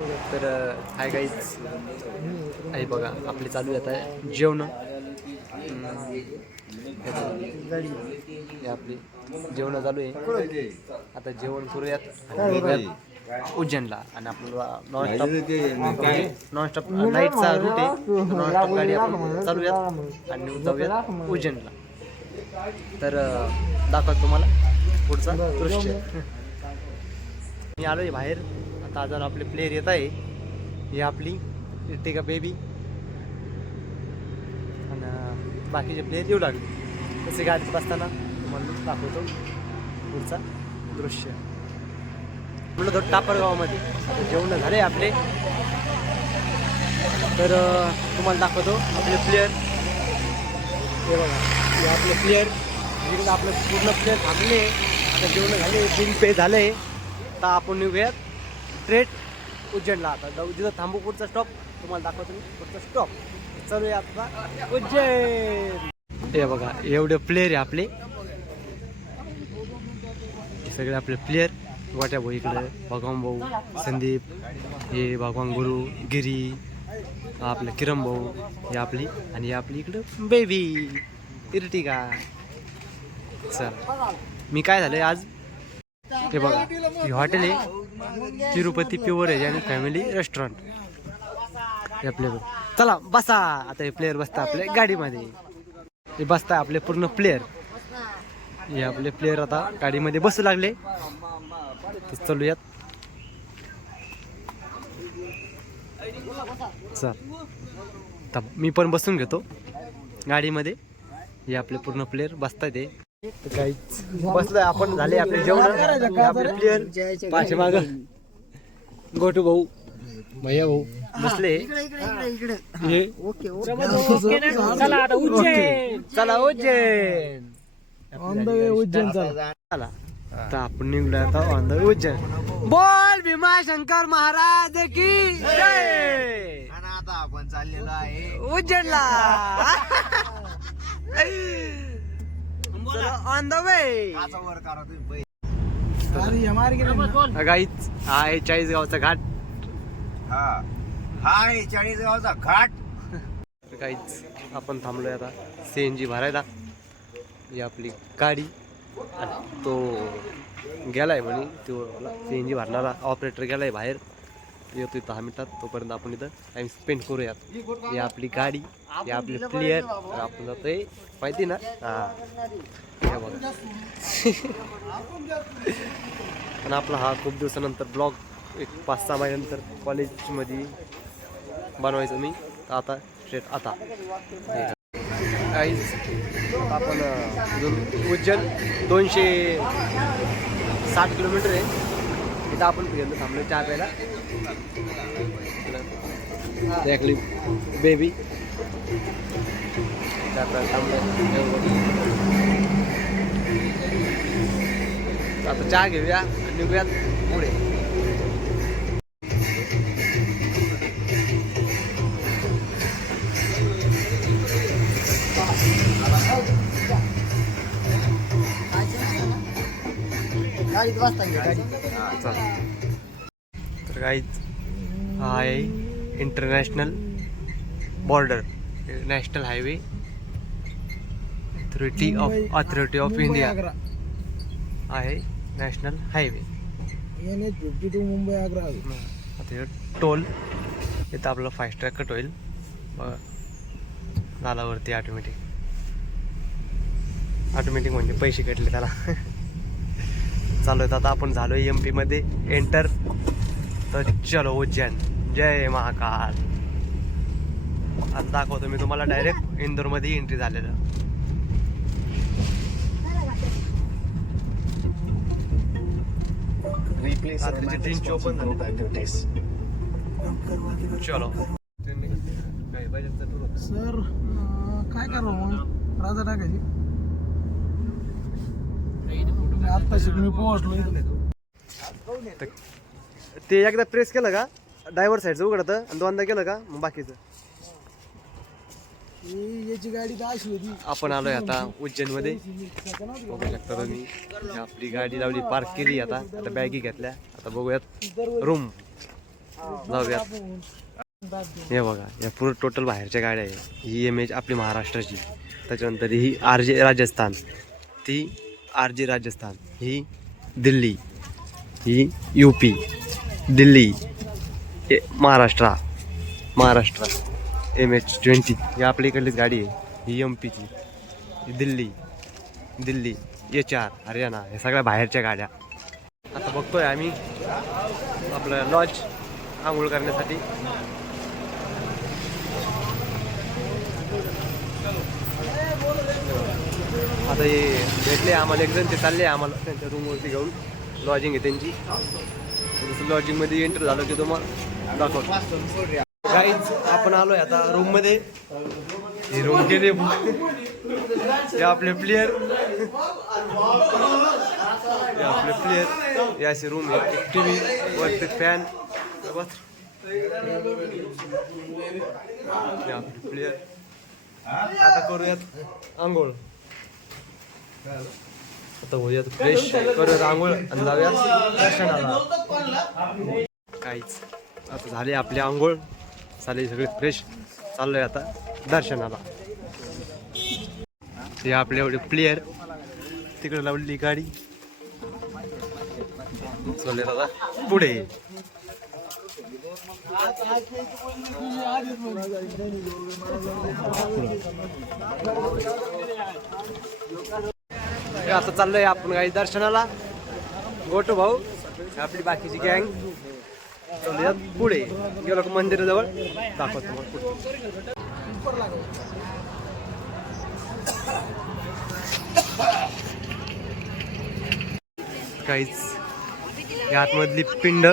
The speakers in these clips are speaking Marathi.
तर हाय गाईज आहे बघा आपली चालू आहे आता जेवण आपली जेवण चालू आहे आता जेवण करूयात उज्जैनला आणि आपल्याला नॉनस्टॉप नाईटचा रूट आहे नॉनस्टॉप गाडी आपण चालूयात आणि जाऊयात उज्जैनला तर दाखवत तुम्हाला पुढचा दृश्य मी आलो आहे बाहेर आता अजून आपले प्लेयर येत आहे ही आपली इर्टिगा बेबी आणि बाकीचे प्लेयर येऊ लागले तसे गाडीत बसताना तुम्हाला दाखवतो पुढचा दृश्य म्हणलं तर टापरगावामध्ये आता जेवण झाले आपले तर तुम्हाला दाखवतो आपले प्लेयर हे बघा हे आपले प्लेयर जिकडे आपलं पूर्ण प्लेयर थांबले आता जेवण झाले बिल पे झाले तर आपण निघूयात स्ट्रेट उज्जैनला आता जाऊ जिथं थांबू पुढचा स्टॉप तुम्हाला दाखवतो मी पुढचा स्टॉप चालूया आता उज्जैन हे बघा एवढे प्लेयर आहे आपले सगळे आपले प्लेयर वाट्या भाऊ इकडे भगवान भाऊ संदीप हे भगवान गुरु गिरी आपलं किरम भाऊ हे आपली आणि हे आपली इकडं बेबी इर्टिगा चल मी काय झालंय आज हे बघा ही हॉटेल आहे तिरुपती प्युअर आहे आणि फॅमिली रेस्टॉरंट हे आपले चला बसा आता हे प्लेयर बसता आपल्या गाडीमध्ये हे बसता आपले पूर्ण प्लेयर हे आपले प्लेयर आता गाडीमध्ये बसू लागले चालूयात चल मी पण बसून घेतो गाडीमध्ये हे आपले पूर्ण प्लेयर बसताय ते बसलोय आपण झाले आपले जेवण आपले प्लेयर पाठीमाग गोटू भाऊ भैया भाऊ बसले चला उज्जैन उज्जैन चला तर आपण निघलो आता ऑन द उज्जैन बोल भीमाशंकर महाराज की जय आता आपण चाललेलो आहे उज्जैनला ऑन द वे गाईच हा आहे चाळीसगावचा घाट हा आहे चाळीसगावचा घाट गाईच आपण थांबलोय आता सीएनजी भरायला ही आपली गाडी आणि तो गेलाय म्हणे तो सीएनजी भरणारा ऑपरेटर गेलाय बाहेर येतो 10 मिनिटात तोपर्यंत आपण इथं टाइम स्पेंड करूयात ही आपली गाडी ही आपले प्लेयर आपण जातोय माहिती ना हा बघा पण आपला हा खूप दिवसानंतर ब्लॉग एक 5-6 महिन्यानंतर कॉलेजमध्ये बनवायचं मी आता स्ट्रेट आता काहीच आपण उज्जैन 260 किलोमीटर आहे इथं आपण फिरलो थांबलो चहा प्यायला देखली बेबी चहा प्यायला थांबलो आता चहा घेऊया आणि निघूयात पुढे गाडीत बसता तर काहीच हा आहे international border national highway authority of India आहे national highway NH-52 Mumbai Agra आता टोल इथं आपलं फास्ट ट्रॅक कट होईल झाला वरती ऑटोमॅटिक म्हणजे पैसे कटले त्याला चालू आहेत आता आपण झालो MP मध्ये एंटर तर चलो उज्जैन जय महाकाल आता दाखवतो मी तुम्हाला डायरेक्ट इंदोरमध्ये एंट्री झालेलं चलो सर काय करू मग राजा टाकायची आता मी पोहोचलो ते एकदा प्रेस केलं का ड्रायव्हर साईडचं उघडतं आणि दोनदा केलं का मग बाकीचं याची गाडी तर अशी होती. आपण आलोय आता उज्जैन मध्ये बघू शकता तुम्ही आपली गाडी लावली पार्क केली आता बॅगी घेतल्या आता बघूयात रूम जाऊयात. हे बघा या पूर्ण टोटल बाहेरच्या गाड्या आहे. ही MH आपली महाराष्ट्राची, त्याच्यानंतर ही RJ राजस्थान, ती RJ राजस्थान, ही दिल्ली, ही UP, दिल्ली, महाराष्ट्र MH20. ही आपल्या इकडलीच गाडी आहे. ही MP ची, ही दिल्ली HR हरियाणा, हे सगळ्या बाहेरच्या गाड्या. आता बघतोय आम्ही आपलं लॉज आंघोळ करण्यासाठी. आता हे भेटले आम्हाला एक जण, ते चालले आम्हाला त्यांच्या रूमवरती घेऊन. लॉजिंग आहे त्यांची. जसं लॉजिंगमध्ये एंटर झालं की तुम्हाला दाखवतो. गाईज आपण आलोय आता रूममध्ये. हे रूम केले हे आपले प्लेयर, हे असे रूम आहे. TV वरती फॅन, आपले प्लेयर. आता करूयात आंघोळ. आता होऊयात फ्रेश, करूयात आंघोळ आणि जाऊयात दर्शनाला. काहीच आता झाले आपली आंघोळ, झाले सगळे फ्रेश, चाललोय आता दर्शनाला. हे आपले एवढे प्लेयर, तिकडे लावलेली गाडी. चालले दादा पुढे. आता चाललोय आपण काही दर्शनाला. गोटू भाऊ, आपली बाकीची गँग चालूयात पुढे. गेलो का मंदिराजवळ दाखवतो मग पुढे. काहीच या आतमधली पिंड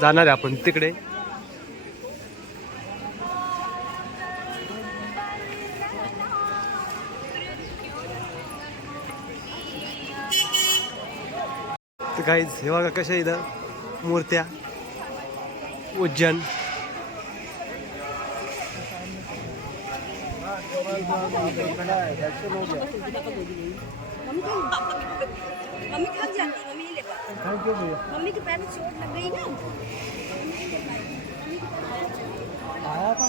जाणार आहे आपण तिकडे. तर काहीच हे बघा कशा इथं मूर्त्या. उज्जैन मम्मी थक जाती, मम्मी नहीं ले पाती। मम्मी के पैर में चोट लग गई ना। आया था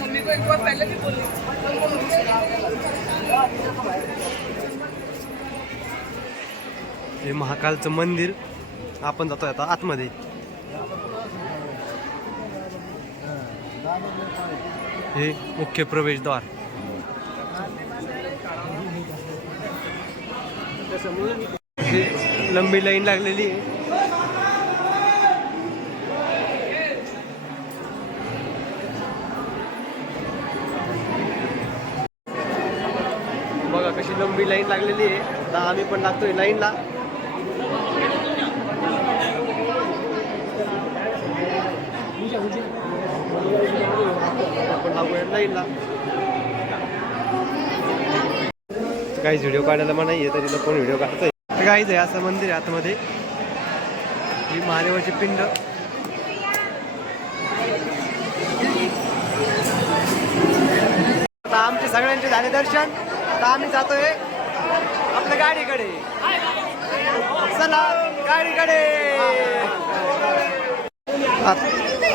मम्मी को एक बार पहले भी बोली। हे महाकालचं मंदिर. आपण जातोय आता आतमध्ये. हे मुख्य प्रवेशद्वार. हे लंबी लाईन लागलेली आहे. बघा कशी लंबी लाईन लागलेली आहे. आता आम्ही पण लागतोय लाईनला. आपण लागूया लाईनला. काहीच व्हिडिओ काढायला मला नाही आहे, तरी कोण व्हिडिओ काढतोय. काहीच आहे असं मंदिर आहे आतमध्ये. ही महादेवाची पिंड. आता आमचे सगळ्यांचे झाले दर्शन. आता आम्ही जातोय आपल्या गाडीकडे. चला गाडीकडे.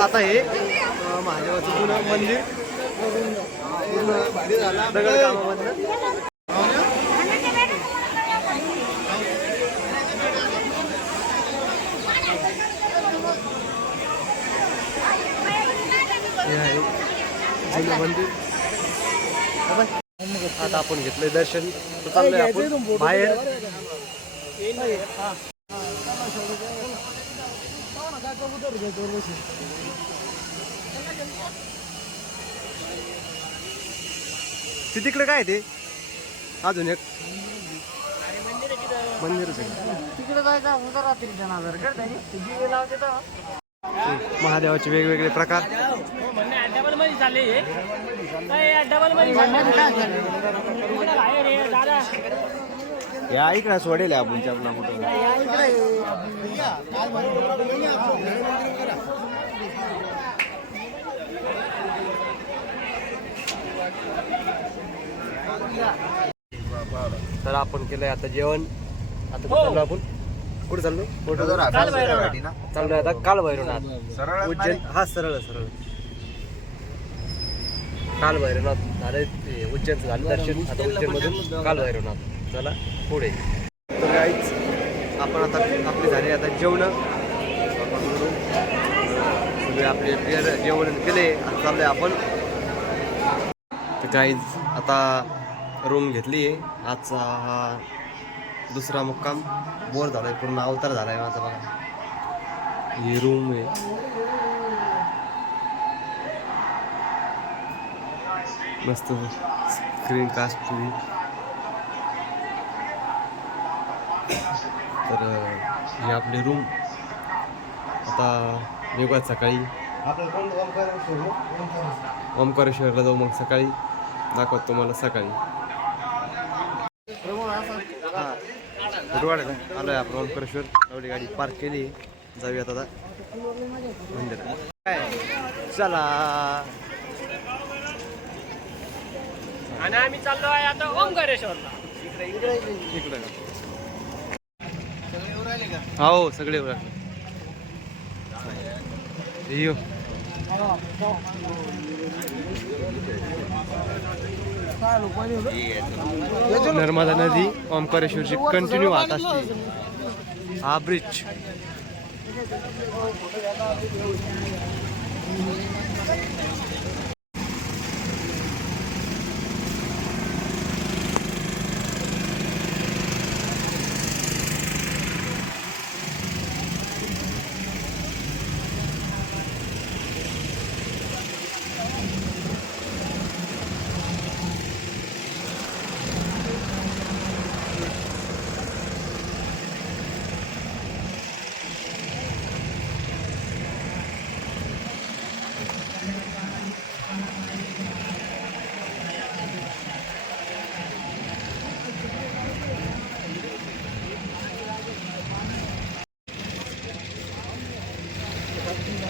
आता हे महादेवाचं पुन्हा मंदिर दगड कामामधलं. हे आहे जुनं मंदिर. आता आपण घेतलंय दर्शन, तर चाललोय आपण बाहेर. ते तिकडे काय ते अजून एक मंदिरच आहे. तिकडे जायचं उद्या रात्री जनावर दिवे लावते तर महादेवाचे वेगवेगळे प्रकार. या इकडे सोडेल आपण आपला कुठं. तर आपण केलंय आता जेवण. आता कुठं चाललो आपण? कुठे चाललो? चाललोय आता कालभैरवनाथ उज्जैन. हा सरळ सरळ कालभैरवनाथ झालंय ते उज्जैनचं झालं दर्शन. आता उज्जैनमधून कालभैरवनाथ चला पुढे. तर काहीच आपण आता आपले झाले आता जेवण. सगळे आपले प्लेयर जेवण केले. आता चाललोय आपण. तर काहीच आता रूम घेतली आहे. आजचा हा दुसरा मुक्काम. बोर झालाय पूर्ण अवतार झालाय माझा बघा. ही रूम आहे. मस्त स्क्रीन कास्ट टीव्ही. तर ही आपली रूम. आता निघूयात सकाळी. ओंकारेश्वरला जाऊ मग सकाळी. दाखवतो तुम्हाला सकाळी. आलोय आपण ओंकारेश्वर. एवढी गाडी पार्क केली. जाऊयात आता मंदिरात. चला. आणि आम्ही चाललो आहे आता ओंकारेश्वरला. इकडं हो सगळे यो. नर्मदा नदी ओंकारेश्वरची कंटिन्यू वाहत असते. हा ब्रिज.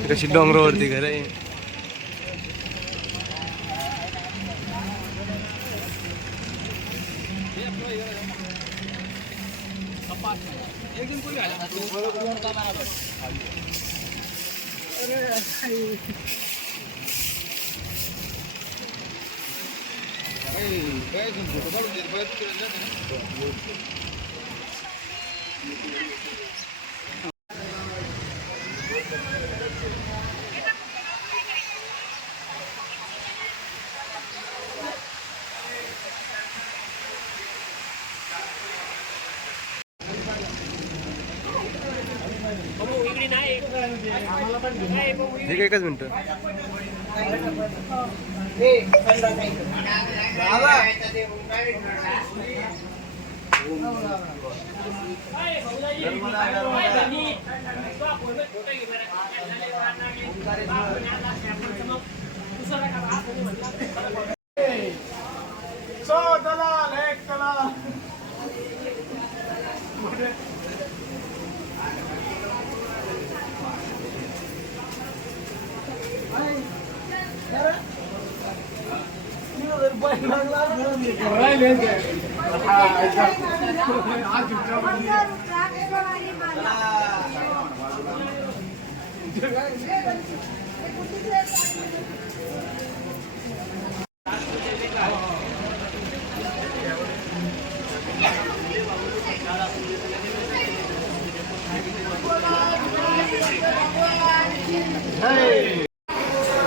कशी डोंगरावरती घर आहे. ठीक आहे एकच मिनिट.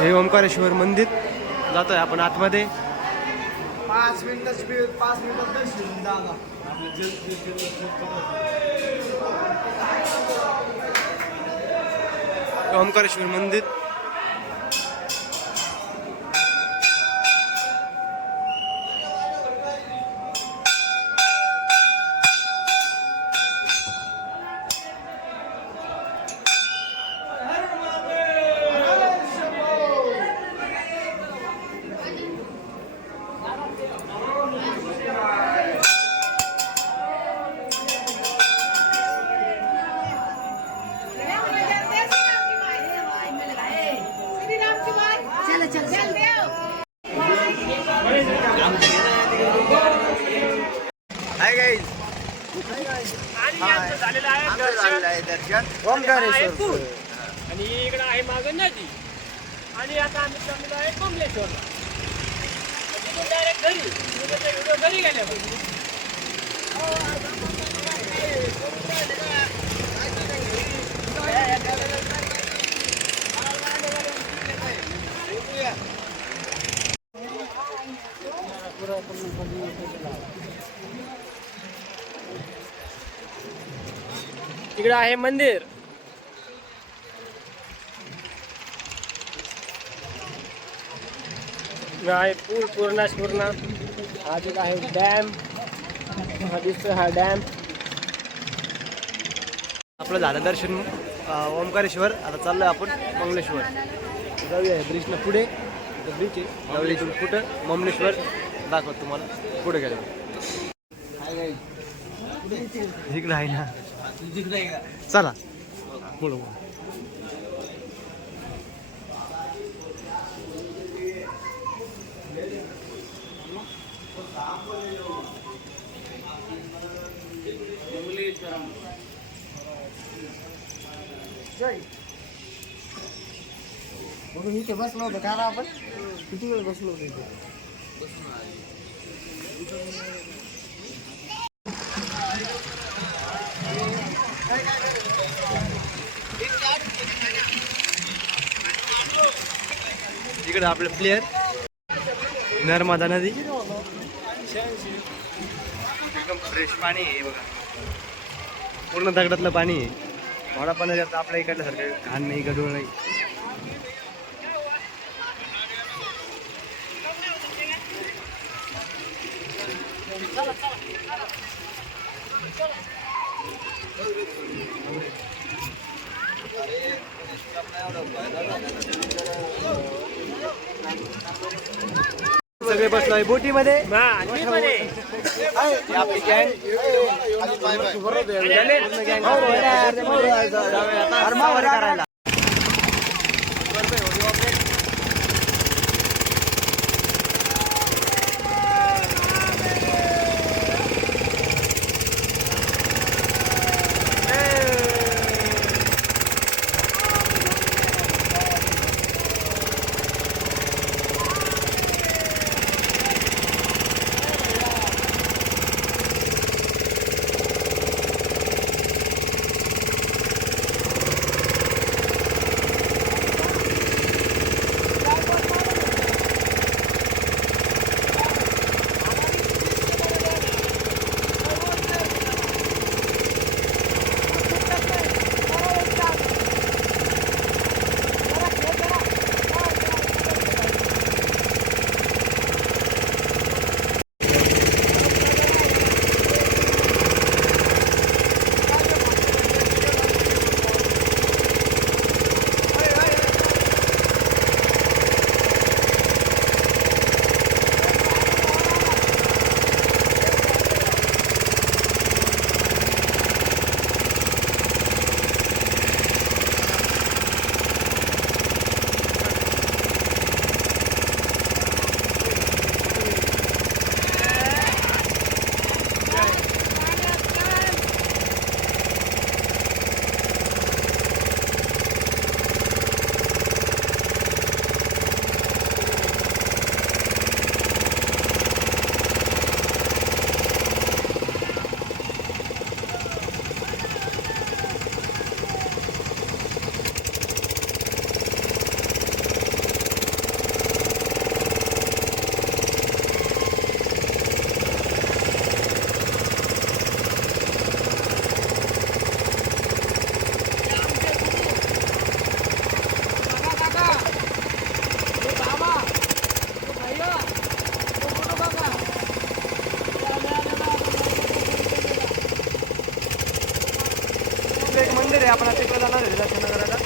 हे ओंकारेश्वर मंदिर. जातोय आपण आतमध्ये. 5 मिनिटात दर्शन दादा. ओंकारेश्वर मंदिर. हाय गाईज आणि यांचं झालेलं आहे दर्शन. ओंकारेश्वर आणि इकडं आहे मागं नदी. आणि आता आम्ही चाललेलो आहे कमलेश्वरला. डायरेक्ट घरी व्हिडिओ घरी गेल्या तिकडं आहे मंदिर. आहे पूल पूर्ण हा तिथं आहे डॅम. हा दिसतोय हा डॅम. आपलं झालं दर्शन ओंकारेश्वर. आता चाललोय आपण मंगलेश्वर. जाऊया ब्रिजला पुढे. ब्रिज आहे जाऊया इथून कुठं ममलेश्वर दाखवत तुम्हाला पुढे गेलं. इकडं आहे ना. चला पुढं. म्हणून इथे बसलो होतो का आपण किती वेळ बसलो होतो इथे. इकडे आपले प्लेयर नर्मदा नदी. एकदम फ्रेश पाणी आहे बघा. पूर्ण दगडातलं पाणी आहे. थोडा पाणी जास्त आपल्या इकडल्यासारखं घाण नाही गडूळ नाही. सगळे बसलोय बोटीमध्ये. आपली गँग करायला. एक मंदिर आहे. आपण तिकडे जाणार आहे दर्शन करायला.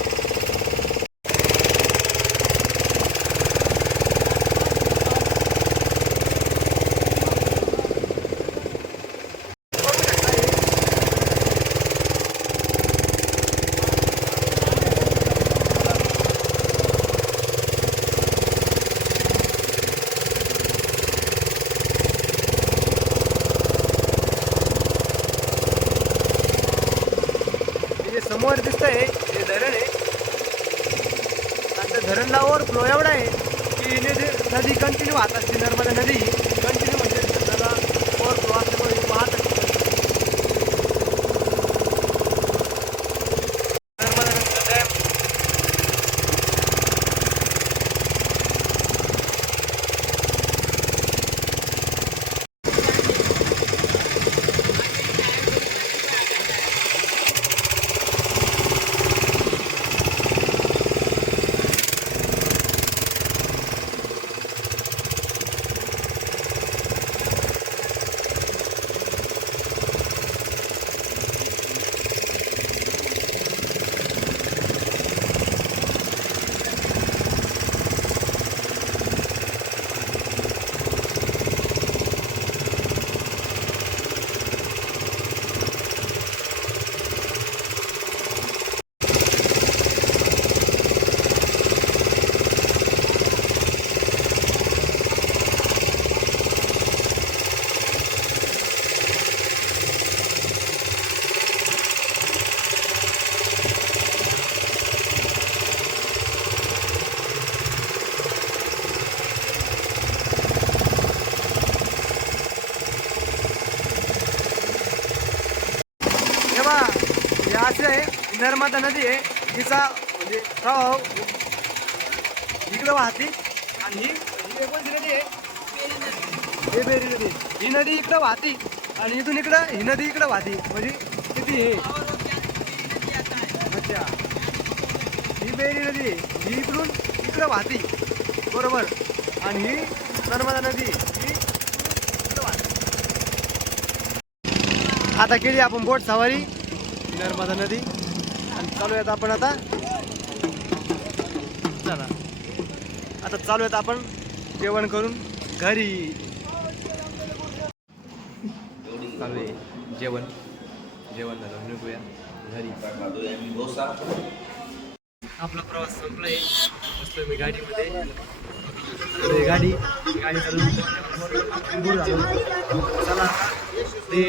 समोर दिसतंय हे धरण आहे आणि त्या धरणला ओव्हरफ्लो एवढा आहे की नदी कंटिन्यू वाहत असते. नर्मदा नदी कंटिन्यू म्हणजे त्याला ओव्हरफ्लो असल्यामुळे वाहत असते. नर्मदा डॅम तेव्हा हे असं आहे नर्मदा नदी आहे तिचा म्हणजे प्रवाह इकडं वाहते आणि ही कोणती नदी आहे हे बेरी नदी. ही नदी इकडं वाहते आणि इथून इकडं ही नदी इकडं वाहते म्हणजे किती हे अच्छा ही बेरी नदी ही इकडून इकडं वाहते बरोबर आणि ही नर्मदा नदी ही इकडं वाहते. आता केली आपण बोट सवारी नर्मदा नदी आणि चालूयात आपण आता चला आता चालूयात आपण जेवण करून घरी. चालू आहे जेवण झालं निघूया घरी. आपला प्रवास संपलाय बसलो मी गाडीमध्ये गाडी चालून चला ते